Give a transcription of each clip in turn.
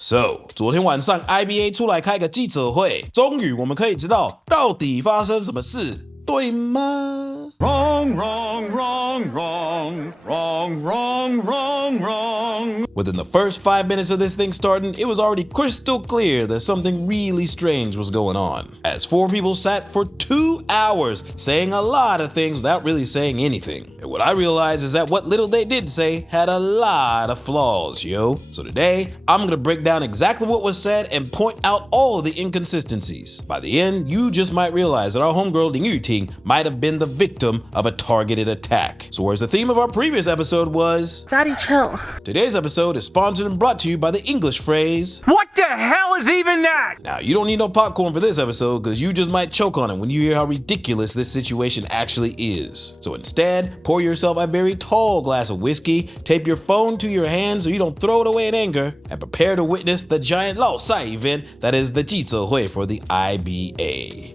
So， 昨天晚上 IBA 出来开个记者会，终于我们可以知道到底发生什么事，对吗？ Wrong, wrong, wrong, wrong, wrong, wrong, wrong, wrong. Within the first 5 minutes of this thing starting, it was already crystal clear that something really strange was going on. As 4 people sat for 2 hours saying a lot of things without really saying anything. And what I realized is that what little they did say had a lot of flaws, yo. So today, I'm gonna break down exactly what was said and point out all of the inconsistencies. By the end, you just might realize that our homegirl林郁婷might have been the victim of a targeted attack. So whereas the theme of our previous episode was Daddy, chill. Today's episode is sponsored and brought to you by the English phrase, What the hell is even that? Now, you don't need no popcorn for this episode because you just might choke on it when you hear how ridiculous this situation actually is. So instead, pour yourself a very tall glass of whiskey, tape your phone to your hand so you don't throw it away in anger, and prepare to witness the giant 老赛 event that is the 记者会 for the IBA.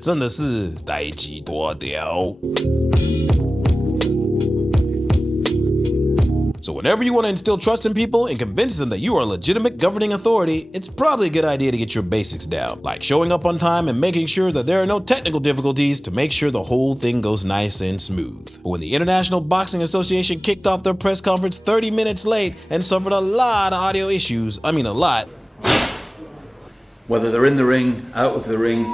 真的是代志大条。So whenever you want to instill trust in people and convince them that you are a legitimate governing authority, it's probably a good idea to get your basics down, like showing up on time and making sure that there are no technical difficulties to make sure the whole thing goes nice and smooth. But when the International Boxing Association kicked off their press conference 30 minutes late and suffered a lot of audio issues, a lot. Whether they're in the ring, out of the ring,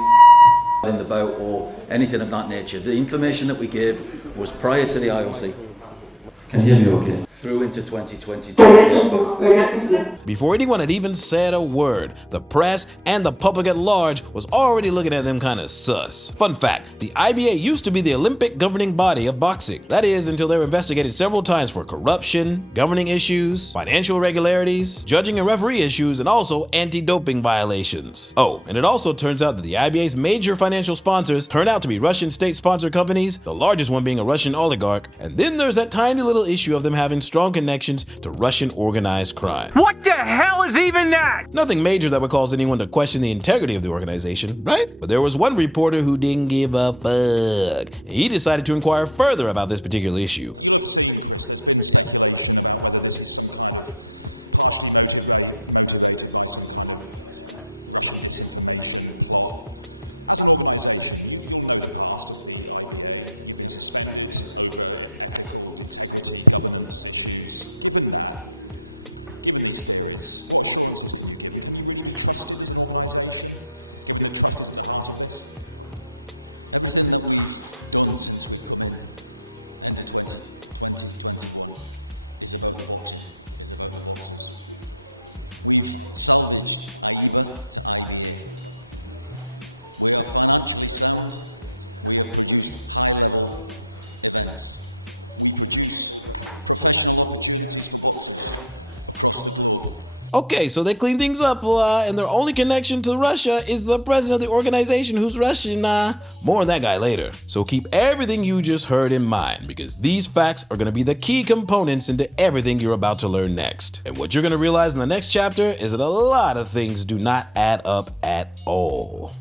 in the bout, or anything of that nature, the information that we gave was prior to the IOC. Can you hear me okay? Through into 2022. Before anyone had even said a word, the press and the public at large was already looking at them kind of sus. Fun fact, the IBA used to be the Olympic governing body of boxing. That is, until they were investigated several times for corruption, governing issues, financial irregularities, judging and referee issues, and also anti-doping violations. Oh, and it also turns out that the IBA's major financial sponsors turned out to be Russian state-sponsored companies, the largest one being a Russian oligarch, and then there's that tiny little issue of them having strong connections to Russian organized crime. What the hell is even that? Nothing major that would cause anyone to question the integrity of the organization, right? But there was one reporter who didn't give a fuck. And he decided to inquire further about this particular issue. There's been speculation about whether this was some kind of Russian motivated by some kind of Russian disinformation plot. As an organisation, you'll know the past of the IBA. You can expect it over ethical integrity, governance issues. Given that, given these theories, what assurances can you give? Can you really be trusted as an organisation, given the trust is at the heart of this? Everything that we've done since we've come in, end of 2021, is about boxing, is about boxers. We've salvaged IBA to IBA. We are financially sound, we have produced high-level events. We produce professional opportunities for boxers across the globe. Okay, so they clean things up a lot, and their only connection to Russia is the president of the organization who's Russian. More on that guy later. So keep everything you just heard in mind, because these facts are going to be the key components into everything you're about to learn next. And what you're going to realize in the next chapter is that a lot of things do not add up at all.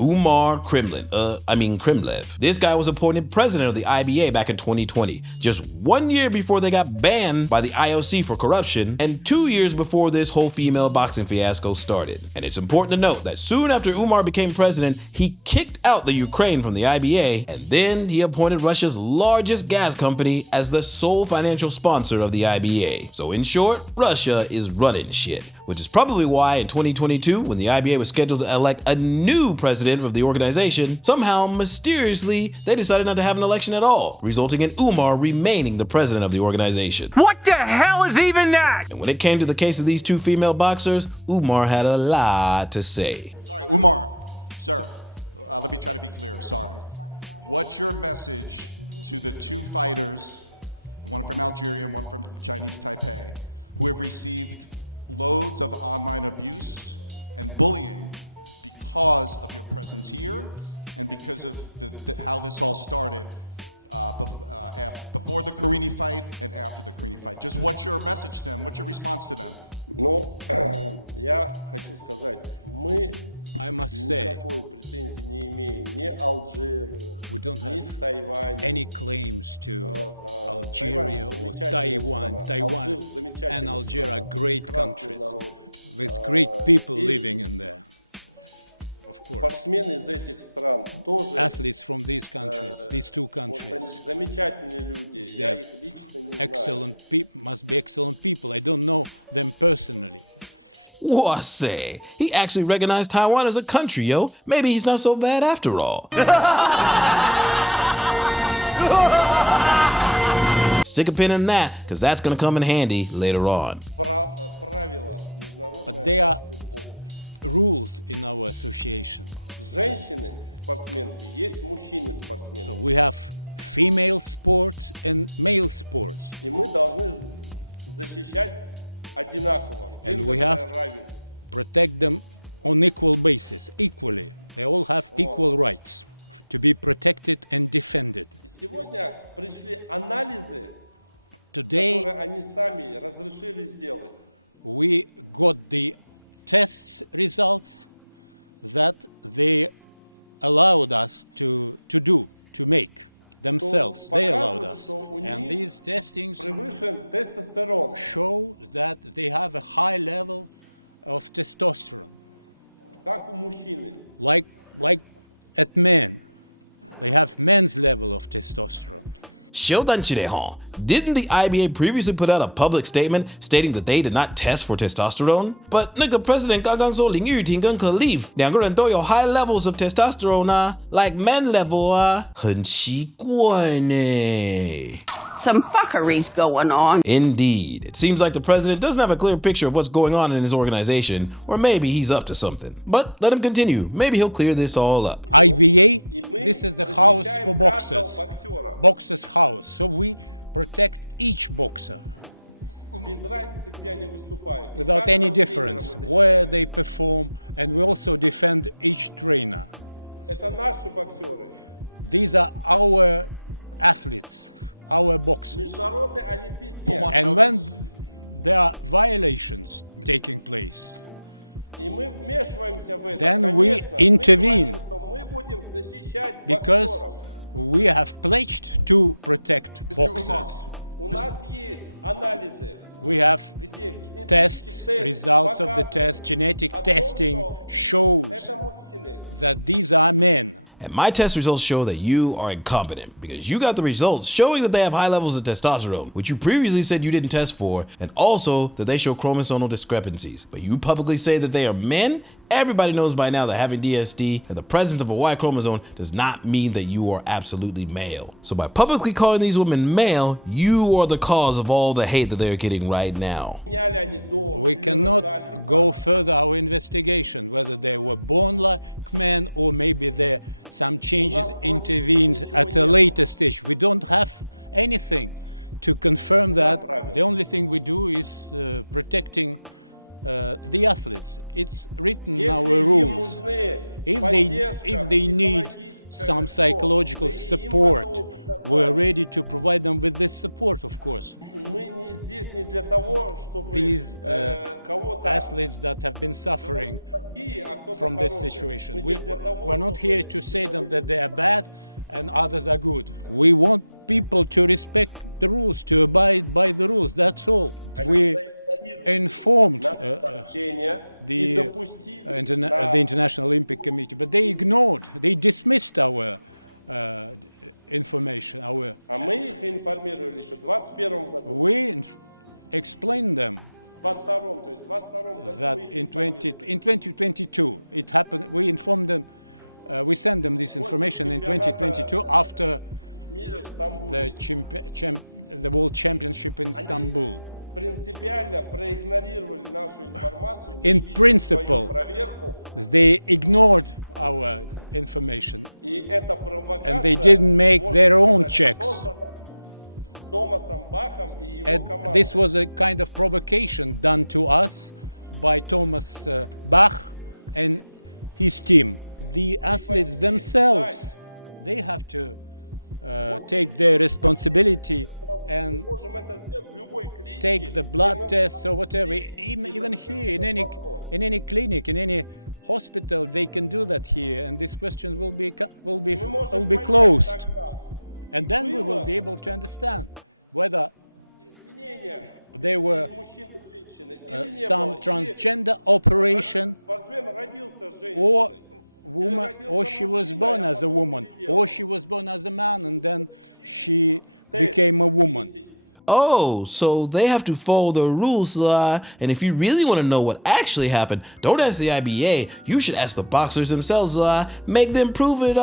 Umar Kremlev. This guy was appointed president of the IBA back in 2020, just 1 year before they got banned by the IOC for corruption, and 2 years before this whole female boxing fiasco started. And it's important to note that soon after Umar became president, he kicked out the Ukraine from the IBA, and then he appointed Russia's largest gas company as the sole financial sponsor of the IBA. So in short, Russia is running shit, which is probably why in 2022, when the IBA was scheduled to elect a new president of the organization, somehow, mysteriously, they decided not to have an election at all, resulting in Umar remaining the president of the organization. What the hell is even that? And when it came to the case of these 2 female boxers, Umar had a lot to say. Sir, let me kind of be clear, sorry. What's your message to the 2 fighters, one from Algeria, one from Chinese Taipei, who received loads of online abuse and bullying because of your presence here and because of how this all started before the Korean fight and after the Korean fight? Just what's your message to them? What's your response to them? Wahseh, he actually recognized Taiwan as a country, yo. Maybe he's not so bad after all. Stick a pin in that, because that's going to come in handy later on. Didn't the IBA previously put out a public statement stating that they did not test for testosterone? But 那个 President 刚刚说林郁婷跟 Khalif 两个人都有 high levels of testosterone 啊 like men level 啊，很奇怪呢。Some fuckery's going on. Indeed. It seems like the president doesn't have a clear picture of what's going on in his organization, or maybe he's up to something. But let him continue. Maybe he'll clear this all up. And my test results show that you are incompetent because you got the results showing that they have high levels of testosterone, which you previously said you didn't test for, and also that they show chromosomal discrepancies. But you publicly say that they are men? Everybody knows by now that having DSD and the presence of a Y chromosome does not mean that you are absolutely male. So by publicly calling these women male, you are the cause of all the hate that they're getting right now. Oh, so they have to follow the rules, and if you really want to know what actually actually happened, don't ask the IBA, you should ask the boxers themselves, make them prove it,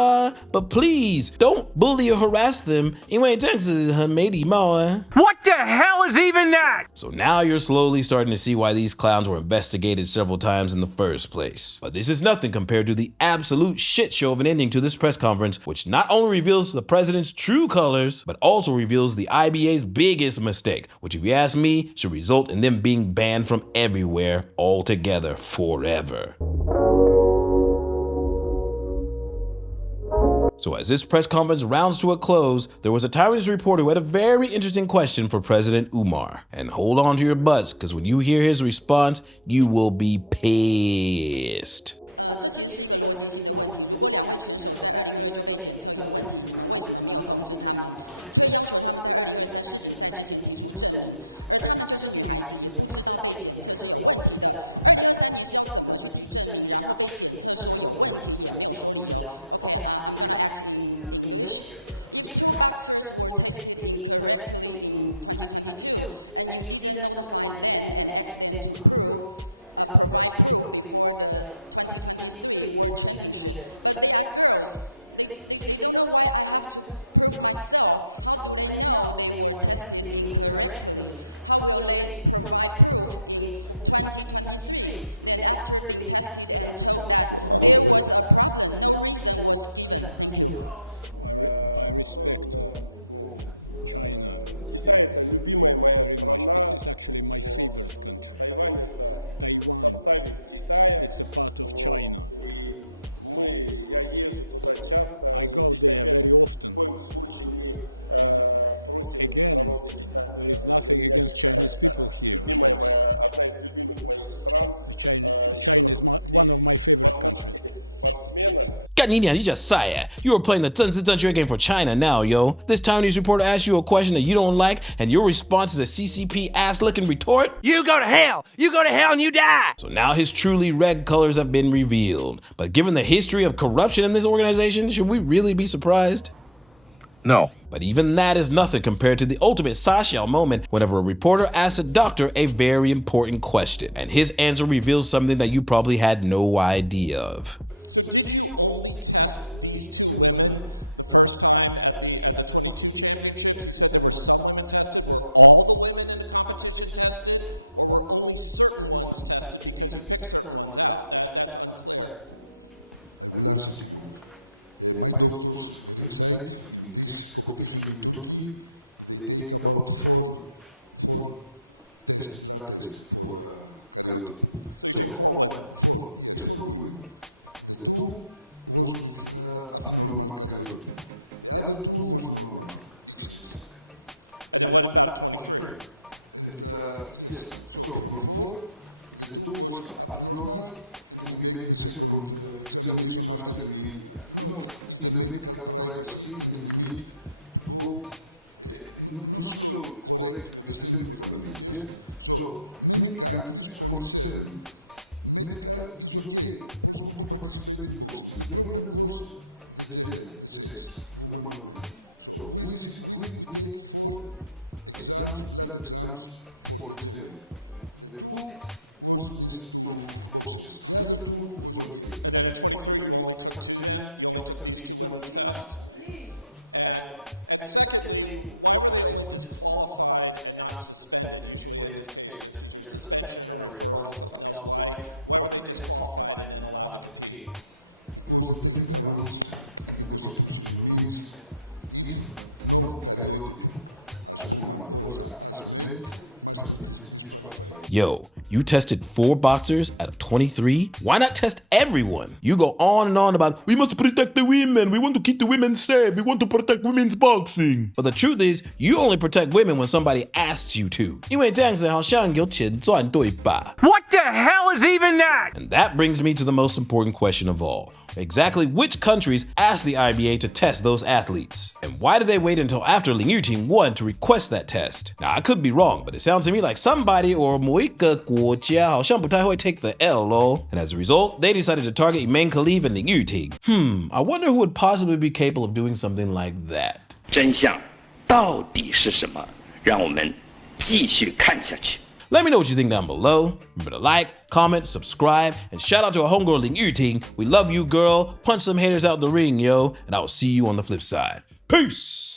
but please, don't bully or harass them, 因为这样子很没礼貌, What the hell is even that? So now you're slowly starting to see why these clowns were investigated several times in the first place. But this is nothing compared to the absolute shit show of an ending to this press conference, which not only reveals the president's true colors, but also reveals the IBA's biggest mistake, which if you ask me, should result in them being banned from everywhere altogether forever. So as this press conference rounds to a close, there was a Taiwanese reporter who had a very interesting question for President Umar. And hold on to your butts, because when you hear his response, you will be pissed. 这其实是一个逻辑性的问题。如果两位选手在2022被检测有问题，你们为什么没有通知他们？会要求他们在2023世锦赛之前提出证明，而他们就是女孩子，也不知道被检测是有问题的。2023年是要怎么去提证明，然后被检测说有问题，也没有说理由。Okay, I'm gonna ask in English. If two boxers were tested incorrectly in 2022, and you didn't notify them and ask them to provide proof before the 2023 World Championship, but they are girls. They don't know why I have to prove myself. How do they know they were tested incorrectly? How will they provide proof in 2023? Then after being tested and told that there was a problem, no reason was given. Thank you. You were playing the 政治正确 game for China now, yo. This Taiwanese reporter asked you a question that you don't like, and your response is a CCP ass-licking retort? You go to hell! You go to hell and you die! So now his truly red colors have been revealed. But given the history of corruption in this organization, should we really be surprised? No. But even that is nothing compared to the ultimate Saxiao moment whenever a reporter asks a doctor a very important question, and his answer reveals something that you probably had no idea of. So did you only test these two women the first time at the 22 championships? You said there were some women tested. Were all the women in the competition tested? Or were only certain ones tested because you picked certain ones out? That's unclear. I will answer you. My doctors, the inside in this competition in Turkey, they take about four tests, blood tests for cariotype. So you took 4 women? 4 women. The 2 was with abnormal cariotype. The other 2 was normal. And then what about 23? And yes, so from 4, the 2 was abnormal, and we make the second examination after in India. You know, it's the medical privacy, and we need to go not slowly, correct, you understand what I mean, yes? So, many countries concerned. Medical is okay, possible to participate in boxing. The problem was the gender, the sex, woman or man. So we take 4 exams, blood exams for the gender. The 2 was these 2 boxers. The other 2 was okay. And then in 23, you only took 2 then? You only took these 2 women's tests? And secondly, why were they only disqualified and not suspended? Usually in this case, it's either suspension or referral to something else. Why were they disqualified and then allowed to compete? Because the technical rules in the Constitution means if no cariotype as woman or as men must be disqualified. Yo, you tested 4 boxers out of 23? Why not test everyone? You go on and on about, we must protect the women, we want to keep the women safe, we want to protect women's boxing. But the truth is, you only protect women when somebody asks you to. 因为这样子好像有钱赚，对吧? What the hell is even that? And that brings me to the most important question of all. Exactly which countries asked the IBA to test those athletes? And why did they wait until after Lin Yuting won to request that test? Now, I could be wrong, but it sounds to me like somebody or 某一个国家好像不太会 take the L 咯. And as a result, they decided to target Imane Khalif and Lin Yuting. I wonder who would possibly be capable of doing something like that. 真相到底是什么？让我们继续看下去。Let me know what you think down below. Remember to like, comment, subscribe, and shout out to our homegirl Ling Yuting. We love you, girl. Punch some haters out the ring, yo. And I will see you on the flip side. Peace!